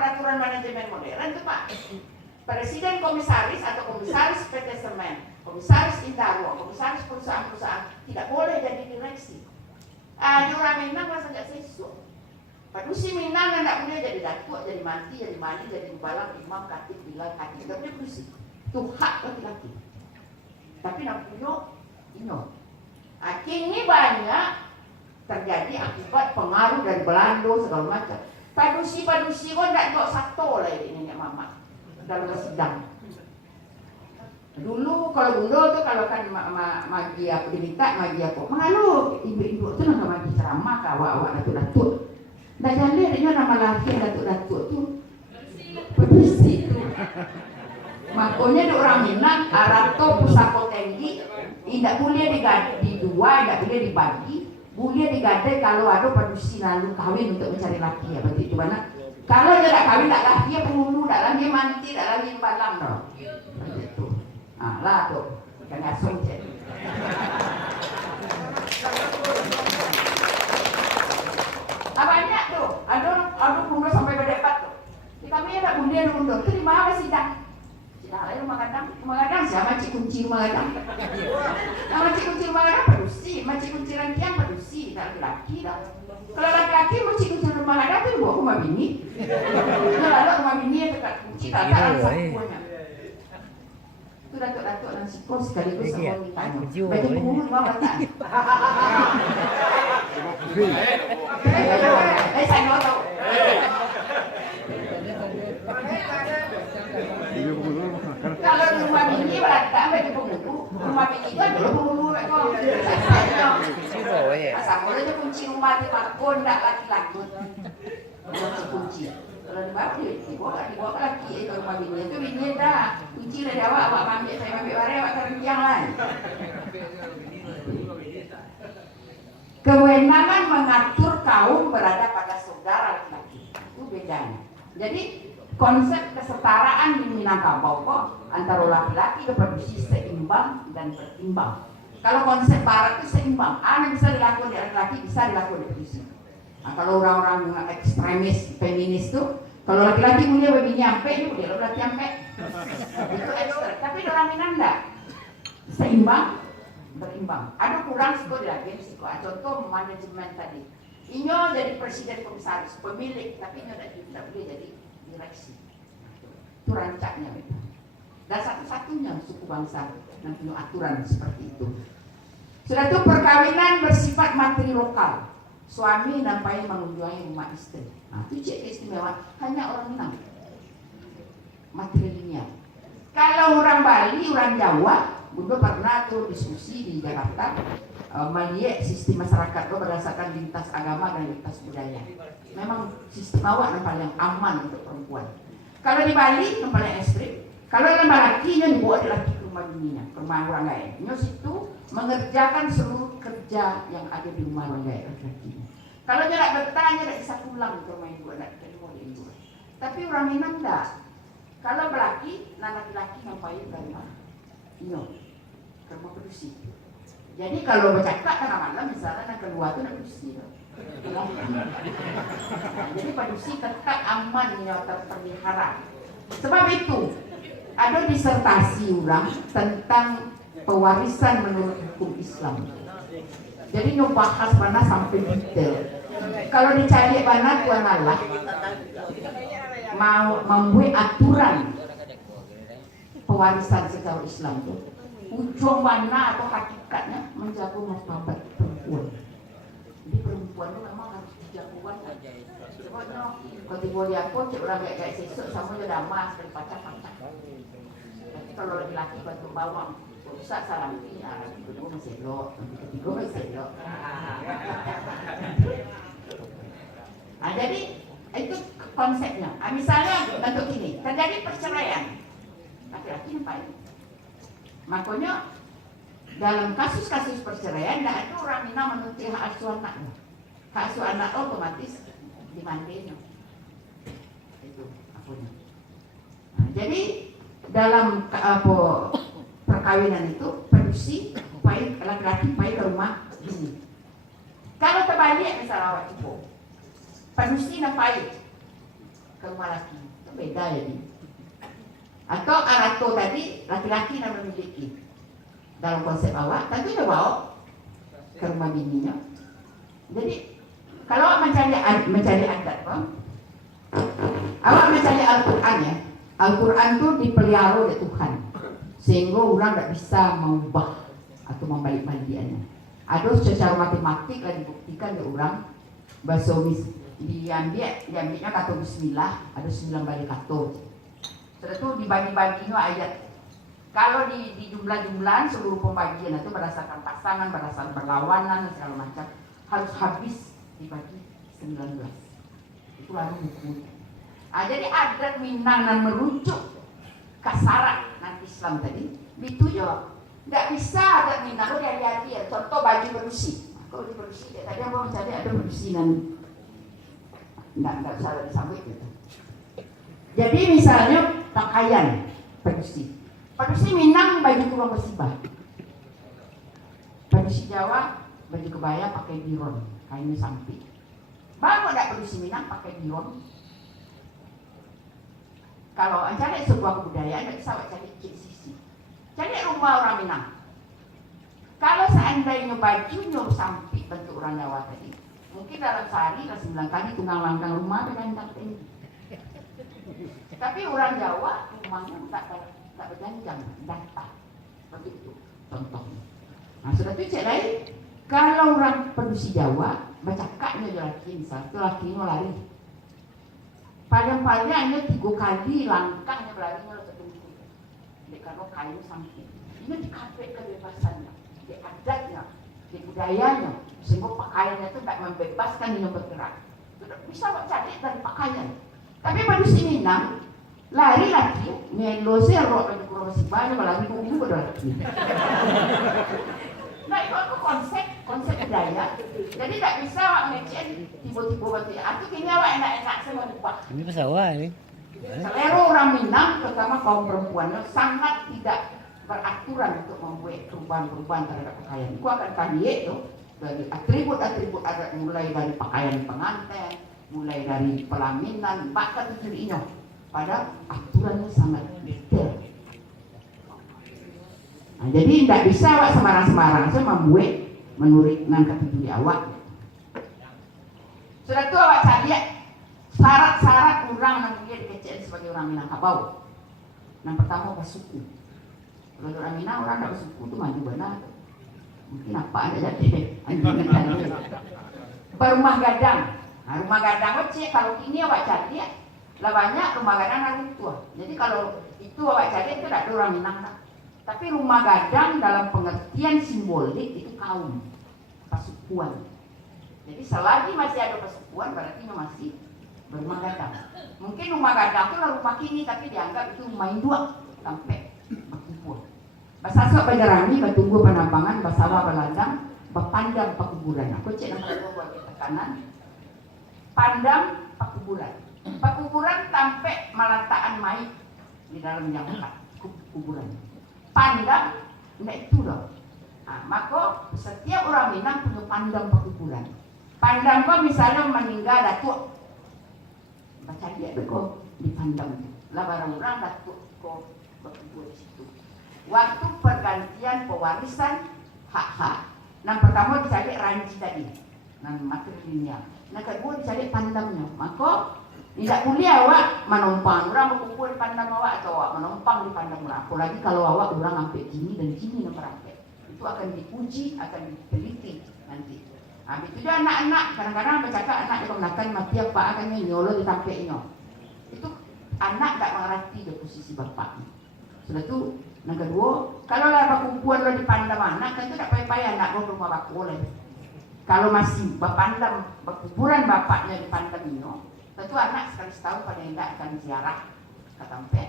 peraturan manajemen modern itu Pak. Presiden komisaris atau komisaris PT Semen, komisaris Indarwo, komisaris perusahaan-perusahaan tidak boleh jadi direksi. Di orang Minang masa nggak sesuk. Padusi Minang nggak boleh jadi datuk, jadi manti, jadi mani, jadi mubalang, imam, katib, bilal, katib, nggak boleh padusi. Itu hak laki-laki. Tapi nak punya, kini banyak terjadi akibat pengaruh dari Belanda segala macam. Padusi kok nggak kok satu lah ini nenek mama dalam sidang. Dulu kalau bunda tuh kalau kan magi apa diminta magi apa, malu ibu-ibu tuh nggak magi ceramah ke awak-awak datuk-datuk. Dah jalan dia nama laki datuk-datuk tuh bersih tuh. Makanya di orang Minang Arato pusako tinggi tidak boleh digadai dua, tidak boleh dibagi. Boleh digadai kalau ada padusi lalu kawin untuk mencari laki ya berarti itu mana? Kalau dia tak kawin tak laki ya penghulu, tak lagi manti, tak lagi balang dong. Begitu. Lah tuh kan asum je. Banyak tuh, ada bunda sampai berdebat tuh. Di kami ada bunda terima apa sih dah? Nah, lalu rumah kadang siapa cik kunci rumah kadang? Nama cik kunci rumah kadang padusi, cik kunci rangkian padusi, tak laki-laki dah. Kalau laki-laki mau cik kunci rumah kadang tu bawa rumah bini. Lalu rumah bini yang dekat kunci tak ada sakunya. Itu datuk-datuk dan sikor sekaligus sama wanitanya. Baju penghulu rumah batang. Saya nggak tahu. Kalau di rumah bini berarti baju penghulu, rumah bini itu adalah penghulu kok. Asal mulanya kunci rumah di makon tak laki-laki. Kunci. Kalau di bawah dibawa ke laki ke rumah bini itu bini dah kunci dari awak ambil saya ambil barang awak terbiang lah. Kewenangan mengatur kaum berada pada saudara laki-laki itu bedanya. Jadi konsep kesetaraan di Minangkabau kok antara laki-laki dan padusi seimbang dan berimbang. Kalau konsep barat itu seimbang, yang bisa dilakukan di laki-laki bisa dilakukan di padusi. Nah, kalau orang-orang ekstremis feminis tuh, kalau laki-laki punya begini nyampe, dia boleh berarti nyampe. Itu ekstrem. Tapi orang Minang enggak seimbang, berimbang. Ada kurang sikit lagi sikit. Contoh manajemen tadi. Inyo jadi presiden komisaris, pemilik, tapi inyo tidak boleh jadi direksi. Itu rancaknya memang. Dan satu-satunya suku bangsa yang punya aturan seperti itu. Sudah itu perkawinan bersifat materi lokal. Suami nampai mengunjungi rumah istri. Nah, itu cek istimewa hanya orang Minang. Materinya. Kalau orang Bali, orang Jawa, Bunda pernah tuh diskusi di Jakarta melihat sistem masyarakat itu berdasarkan lintas agama dan lintas budaya. Memang sistem awak yang paling aman untuk perempuan. Kalau di Bali yang paling ekstrim. Kalau yang lakinya dibawa laki ke rumah bininya, ke rumah orang lain. Nyos itu mengerjakan seluruh kerja yang ada di rumah orang lain laki-lakinya. Kalau dia nak bertanya, dia bisa pulang ke rumah ibu, nak terima di ibu. Tapi orang Minang tak. Kalau berlaki, laki-laki ngapain ke rumah? Inyo, ke rumah padusi. Jadi kalau bercakap tengah malam, misalnya nak keluar tu nak padusi. Jadi padusi tetap aman yang terpelihara. Sebab itu ada disertasi orang tentang pewarisan menurut hukum Islam. Jadi nyobahas mana sampai detail. Kalau dicari mana Tuhan Allah mau membuat aturan pewarisan secara Islam itu ujung mana atau hakikatnya menjaga martabat perempuan. Jadi perempuan itu memang harus dijagokan. Pokoknya kategori aku cik orang kayak sesuk sama dia damas dan pacar-pacar. Tapi kalau laki-laki bantu bawang rusak salam dia, kedua masih lo, ketiga masih lo. Nah, jadi itu konsepnya. Misalnya bentuk ini, terjadi perceraian, laki-laki ngapain? Makanya dalam kasus-kasus perceraian tidak ada orang Minang menuntut hak asuh anak. Hak asuh anak otomatis dimandinya. Itu akunnya. Nah, jadi dalam perkawinan itu padusi laki-laki pai ke rumah bini. Kalau terbalik misalnya awak ibu, padusi napai ke rumah laki. Itu beda jadi. Atau arato tadi laki-laki yang memiliki. Dalam konsep awak, tentunya bawa ke rumah bininya. Jadi kalau mencari adat, awak mencari Al-Quran ya. Al-Quran itu dipelihara oleh Tuhan, sehingga orang tidak bisa mengubah atau membalik-balikannya. Ada secara matematik lah dibuktikan oleh orang. Bahasa diambilnya kata Bismillah, ada 9 balik kata. Setelah itu dibagi-baginya ayat. Kalau di jumlah-jumlahan seluruh pembagian itu berdasarkan pasangan, berdasarkan perlawanan dan segala macam harus habis dibagi 19. Itu lalu buku. Jadi adat Minang dan merujuk ke syarat nanti Islam tadi. Itu juga nggak bisa adat Minang lo dari ya. Contoh baju berusi. Kalau di berusi tadi yang mau mencari ada berusi dan nggak bisa disambut gitu. Jadi misalnya pakaian berusi. Padusi Minang baju kurang bersibah. Padusi Jawa baju kebaya pakai biron, kainnya samping. Baru ada padusi Minang pakai biron. Kalau cari sebuah kebudayaan, tidak bisa cari sisi. Cari rumah orang Minang. Kalau seandainya bajunya samping bentuk orang Jawa tadi, mungkin dalam sehari 9 kali tunggang langkang rumah dengan tinggi. Tapi orang Jawa rumahnya tak berjanjang, data begitu contohnya. Nah sudah itu cek lain. Kalau orang pedusi Jawa bercakapnya laki misal itu lakinya lari. Paling-paling hanya 3 kali langkahnya berlarinya ke tinggi. Kalau kayu samping. Ini dikapek kebebasannya, di adatnya, di budayanya, sehingga pakaiannya itu tidak membebaskan dia bergerak. Tidak bisa cari dari pakaian. Tapi pedusi Minang lari lagi, melo serok baju kurang masih banyak, lari kubu berarti. Nah itu aku konsep budaya. Jadi tidak bisa awak ngecek tiba-tiba batu ya. Atau kini awak enak-enak sama ubah. Ini pesawat ini. Selera orang Minang, terutama kaum perempuannya sangat tidak beraturan untuk membuat perubahan-perubahan terhadap pakaian. Itu akan kandiyek tuh dari atribut-atribut adat mulai dari pakaian pengantin, mulai dari pelaminan, bahkan dirinya. Pada aturannya sangat detail. Nah, jadi tidak bisa awak sembarang-sembarang saya membuat menurut ngangkat diri awak. Sudah itu awak cari syarat-syarat orang yang dia dikecil sebagai orang Minangkabau. Yang pertama bersuku. Kalau orang Minang orang tidak bersuku itu maju benar. Mungkin apa ada jadi berumah gadang. Nah, rumah gadang wajib kalau ini awak cari lah banyak rumah gadang dan tua. Jadi kalau itu awak cari itu tidak ada orang Minang tak. Tapi rumah gadang dalam pengertian simbolik itu kaum pasukuan. Jadi selagi masih ada pasukuan berarti masih berumah gadang. Mungkin rumah gadang itu lah rumah kini tapi dianggap itu rumah induk sampai berkumpul. Basasok Bajarami bertunggu penampangan, basawa berladang, berpandang pekuburan. Aku cek nama dua buat tekanan. Pandang pekuburan. Pekuburan sampai meletakkan mayat di dalam jangka kuburan. Pandang, enggak itu loh. Nah, maka setiap orang Minang punya pandang pekuburan. Pandang kok misalnya meninggal datuk, baca dia kok dipandang. Lah barang orang datuk kok berkubur di situ. Waktu pergantian pewarisan hak-hak. Yang pertama dicari ranci tadi, nan materialnya. Yang kedua dicari pandangnya. Maka tidak boleh awak menumpang orang berkumpul di pandang awak atau awak menumpang di pandang orang. Apalagi kalau awak orang sampai sini dan sini nak merampek, itu akan diuji, akan diteliti nanti. Nah, itu juga anak-anak kadang-kadang bercakap anak yang makan mati apa akan nyolo di tampeknya. Itu anak tak mengerti di posisi bapak. Sudah itu yang kedua, kalau lah berkumpul lo di pandang anak kan itu tak payah-payah anak lo rumah bapak boleh. Kalau masih berpandang berkuburan bapaknya di pandangnya, tentu anak sekali setahun pada yang akan ziarah ke tempat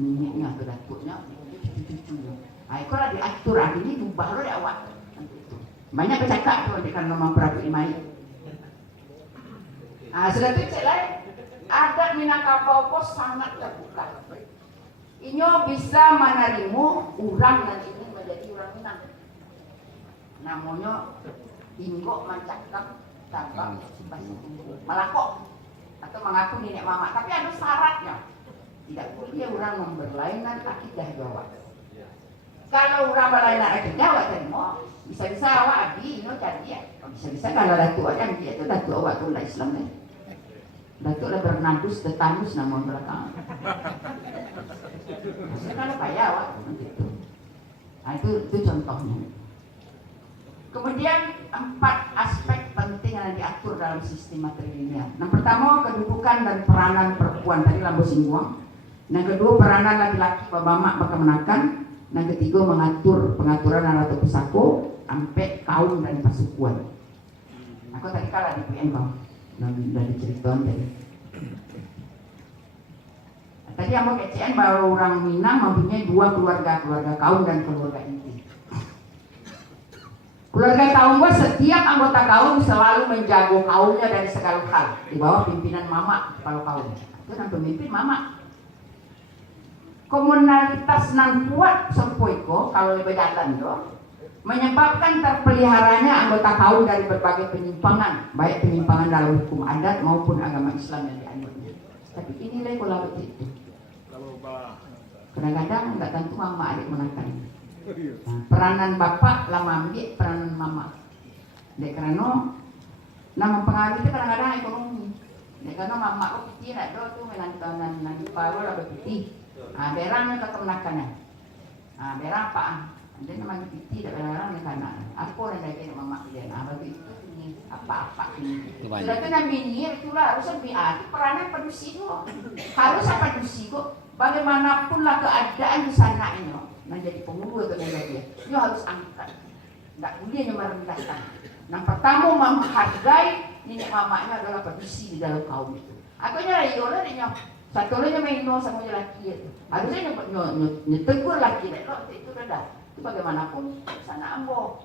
neneknya atau datuknya, cucu-cucunya. Nah, kalau diatur ini diubah lo di awal. Banyak bercakap tuh dengan nama Prabu Imai. Nah, sudah itu cek lain. Adat Minangkabau kok sangat terbuka. Inyo bisa menerima orang yang ingin menjadi orang Minang. Namanya Inggo mencakap tambang Malakok. atau mengaku nenek mama, tapi ada syaratnya. Tidak boleh orang memberlainan akidah Jawa. Kalau orang berlainan akidah Jawa terima, bisa-bisa awak abi no jadi ya. Bisa-bisa kalau datuk ada dia itu datuk awak tu lah Islam ni. Datuk lah bernadus tetanus nama belakang. Kalau kaya awak begitu. Nah, itu contohnya. Kemudian 4 aspek penting yang diatur dalam sistem matrilineal. Yang pertama kedudukan dan peranan perempuan tadi lambo singgung. Yang kedua peranan laki-laki babamak kemenakan. Yang ketiga mengatur pengaturan atau pusako sampai kaum dan pasukuan. Aku tadi kalah di PN bang, dari cerita tadi. Tadi yang mau kecen bahwa orang Minang mempunyai 2 keluarga kaum dan keluarga inti. Keluarga kaum gua setiap anggota kaum selalu menjaga kaumnya dari segala hal di bawah pimpinan mama kepala kaum. Itu yang pemimpin mama. Komunalitas nan kuat sempoiko kalau lebih jalan do menyebabkan terpeliharanya anggota kaum dari berbagai penyimpangan, baik penyimpangan dalam hukum adat maupun agama Islam yang dianutnya. Tapi inilah pola begitu. Kadang-kadang nggak tentu mama adik menakan. Nah, peranan bapak lama ambil peranan mama. Dek karena nama pengaruh itu kadang-kadang ekonomi. Dek karena mama kok piti nak do tu menantanan nanti paru lah piti. Ah berang ke kemenakannya. Ah berang apa? Dia namanya piti dak berang ni kana. Apa yang dia mama dia. Ah bagi itu ni apa-apa ini. Sudah tu nabi ni itulah harus lebih peranan pedusi tu. Harus apa pedusi kok. Bagaimanapun lah keadaan di sana ini, menjadi penghulu atau dia harus angkat. Tidak boleh hanya merendahkan. Yang pertama menghargai nenek mamanya adalah pedusi di dalam kaum itu. Akhirnya lah dia satu lagi main sama lelaki itu. Harusnya nyetegur laki itu dah. Itu bagaimanapun sana ambo.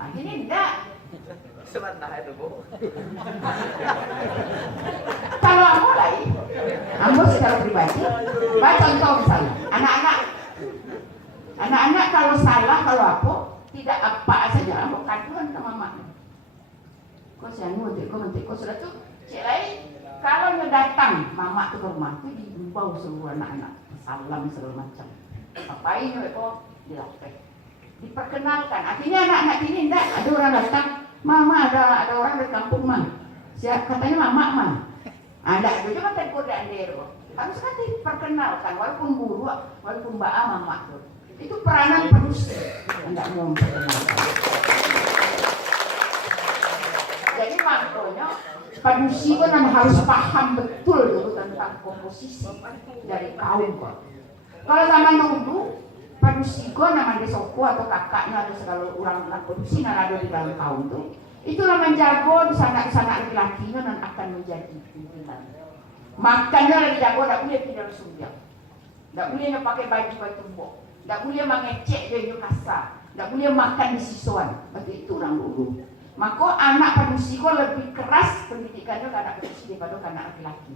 Akhirnya tidak. Sebentar itu bu. Kalau ambo secara pribadi, baik contoh misalnya, anak-anak kalau salah kalau apa, tidak apa saja ambo kaduan ke mama. Kau sianu, kau sudah tu, cik lain. Kalau dia datang mama tu ke rumah tu diimbau seluruh anak-anak, salam segala macam. Apain kau dilakukan? Diperkenalkan. Akhirnya anak-anak ini tidak ada orang datang. Mama ada orang dari kampung mah. Siap katanya mama mah. Ada juga kan godaan dia. Harus kan diperkenalkan walaupun guru, walaupun mbak mama tuh. Itu peranan penulis. Enggak mau memperkenalkan. Jadi makanya padusi kan harus paham betul dulu tentang komposisi dari kaum. Kalau zaman dulu padusigo nama desoko atau kakaknya atau segala orang produksi yang ada di dalam kaum itulah menjago di sana laki-lakinya dan akan menjadi pimpinan. Makannya lagi jago, tidak boleh tidak sumbiang, tidak boleh pakai baju tumbok, tidak boleh mengecek dia kasar, tidak boleh makan di sisuan. Bagi itu orang dulu. Maka anak padusigo lebih keras pendidikannya ke anak padusi daripada ke anak laki-laki.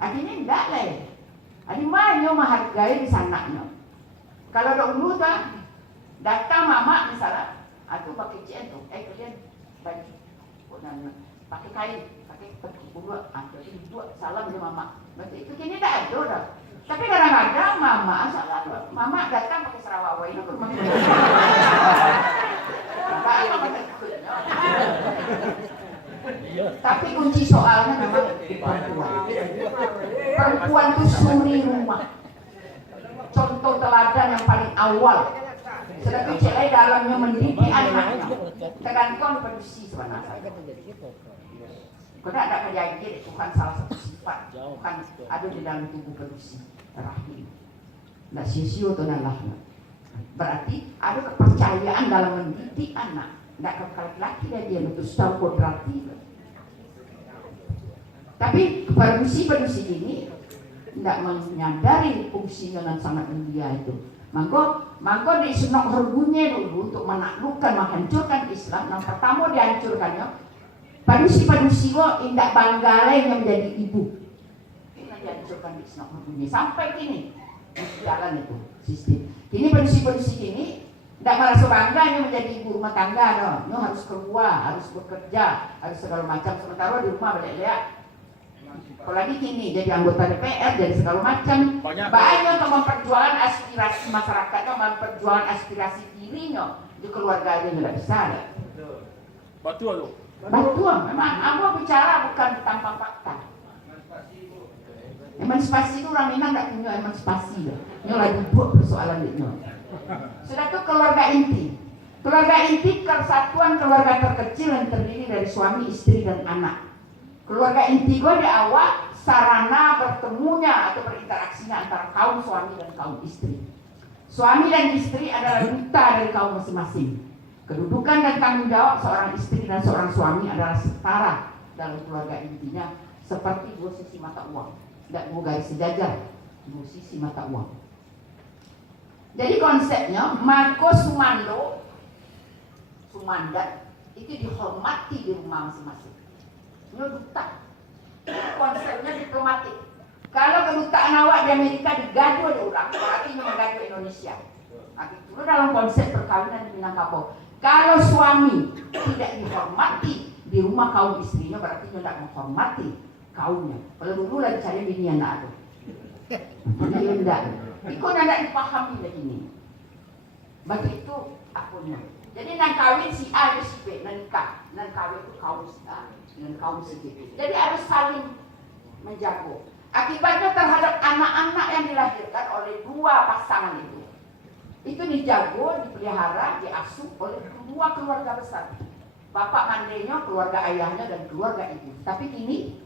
Akhirnya tidak lah. Jadi mana menghargai di sananya. Kalau dulu tak datang mama misalnya, aku pakai cien tu, kalian baju, pakai kain, pakai bulu, jadi buat salam dia mama. Berarti itu kini tak ada dah. Tapi kadang-kadang mama asal mama datang pakai Sarawak itu ke rumah. Tapi kunci soalnya memang di perempuan. Perempuan itu suri rumah. Contoh teladan yang paling awal. Sedangkan cewek dalamnya mendidik anaknya. Tergantung produksi sebenarnya. Karena ada kejadian itu kan salah satu sifat. Bukan ada di dalam tubuh produksi rahim. Nah sisio itu nalahnya. Berarti ada kepercayaan dalam mendidik anak. Tidak laki-laki dia betul tahu berarti. Tapi produksi ini tidak menyadari fungsinya yang sangat mulia itu. Maka di senok herbunya dulu untuk menaklukkan, menghancurkan Islam. Yang pertama dihancurkannya padusi kok tidak bangga yang menjadi ibu. Ini dihancurkan di senok herbunya sampai kini jalan itu sistem. Kini padusi ini tidak merasa bangga yang menjadi ibu rumah tangga, no. Harus keluar, harus bekerja, harus segala macam. Sementara di rumah balik-balik Apalagi kini jadi anggota DPR, jadi segala macam. Banyak untuk memperjuangkan aspirasi masyarakatnya, memperjuangkan aspirasi dirinya di keluarganya tidak bisa. Betul tuh. Betul, memang aku bicara bukan tanpa fakta. Emansipasi itu orang Minang tidak punya emansipasi. Ini lagi buat persoalan itu. Sudah itu keluarga inti. Keluarga inti kesatuan keluarga terkecil yang terdiri dari suami, istri, dan anak. Keluarga inti gue di awal sarana bertemunya atau berinteraksinya antara kaum suami dan kaum istri. Suami dan istri adalah duta dari kaum masing-masing. Kedudukan dan tanggung jawab seorang istri dan seorang suami adalah setara dalam keluarga intinya, seperti dua sisi mata uang. Tidak dua garis sejajar, dua sisi mata uang. Jadi konsepnya Marco Sumandat itu dihormati di rumah masing-masing. Ini duta. Konsepnya diplomatik. Kalau kedutaan awak di Amerika digaduh oleh orang, berarti ini menggaduh Indonesia. Nah, itu dalam konsep perkawinan di Minangkabau. Kalau suami tidak dihormati di rumah kaum istrinya, berarti dia tidak menghormati kaumnya. Kalau dulu lagi cari bini yang ada. Ini tidak. Itu tidak dipahami begini. Begitu akunnya. Jadi nan kawin si A dan si B, nan nikah, nan kawin itu kaum si A dan kaum si B. Jadi harus saling menjago. Akibatnya terhadap anak-anak yang dilahirkan oleh dua pasangan itu dijago, dipelihara, diasuh oleh dua keluarga besar. Bapak mandenya, keluarga ayahnya, dan keluarga ibu. Tapi kini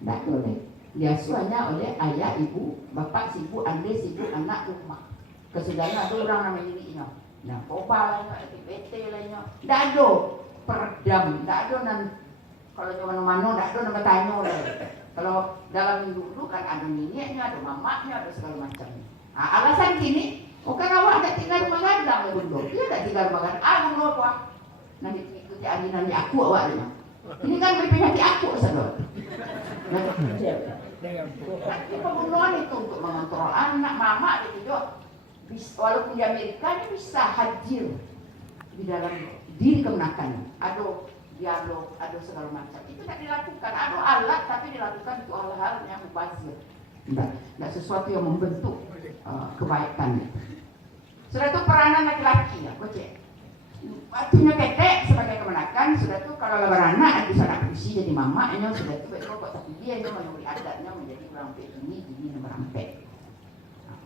tidak boleh. Diasuh hanya oleh ayah, ibu, bapak, si ibu, ande, si ibu, anak, rumah. Kesudahannya ada orang namanya ini. Nah, koba lainnya, PT lainnya. Tidak ada peredam, tidak ada kalau cuma mana, tidak ada nama tanya lah. Kalau dalam dulu kan ada neneknya, ada mamanya, ada segala macam. Nah, alasan kini, bukan awak ada tinggal rumah gadang ya bunda. Dia tak tinggal rumah gadang. Bunda apa? Nanti ikuti anjuran aku awaknya. Ini kan berpenyakit aku saudara. Tapi pembunuhan itu untuk mengontrol anak, mama itu juga. Walaupun di Amerika ini bisa hadir di dalam diri kemenakannya. Ada dialog, ada segala macam. Itu tidak dilakukan. Ada alat tapi dilakukan untuk hal-hal yang mubazir. Tidak sesuatu yang membentuk kebaikan. Sudah itu peranan laki-laki ya, kocek. Waktunya ketek sebagai kemenakan. Sudah itu kalau beranak bisa nak puisi jadi mama. Ini sudah itu betul kok tapi dia ini menurut adatnya menjadi orang ini merampek.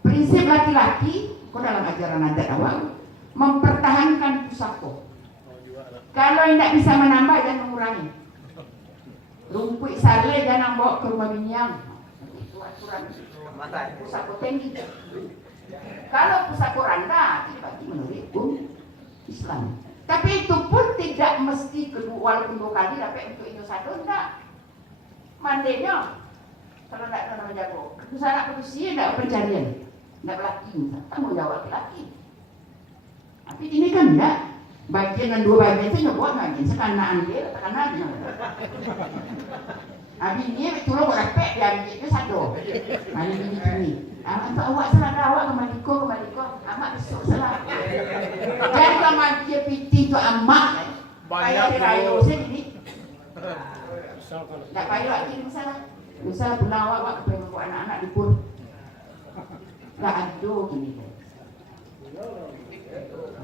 Prinsip laki-laki, kok dalam ajaran adat awal, mempertahankan pusako. Kalau tidak bisa menambah, jangan mengurangi. Rumput sale jangan bawa ke rumah biniang. Itu aturan pusako tinggi. Kalau pusako rendah, dibagi menurut hukum Islam. Tapi itu pun tidak mesti kedua, walaupun dua kali dapat untuk itu satu, tidak. Mandenya, kalau tidak pernah menjago, keputusan putusia tidak pencarian. Tidak laki, tanggung jawab laki. Tapi ini kan enggak. Bagian dan dua bagian itu nyobot bagian sekarang dia tekanan dia. Abi ini itu lo berapek dia itu satu. Mari ini. Apa awak salah awak kemaliko. Amak besok salah. Dan kalau dia piti itu amak. Banyak rayu sini. Tak payah lagi masalah. Misal pulang awak kepada anak-anak di pun. Tak ada gini.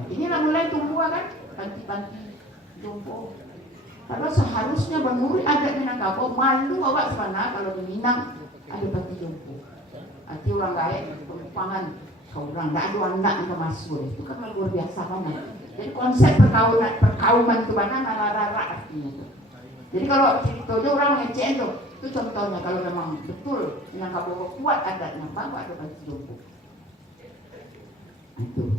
Inilah mulai tumbuh kan, panti-panti tumbuh. Kalau seharusnya bermurid adat Minangkabau, malu awak sebenarnya kalau di Minang ada panti tumbuh. Arti orang gaek pengembangan orang, tak ada anak yang masuk. Itu kan luar biasa banget. Jadi konsep perkauman itu mana rara artinya itu. Jadi kalau ceritanya orang ngecek itu contohnya kalau memang betul Minangkabau kuat adatnya, bapak ada panti tumbuh. Itu.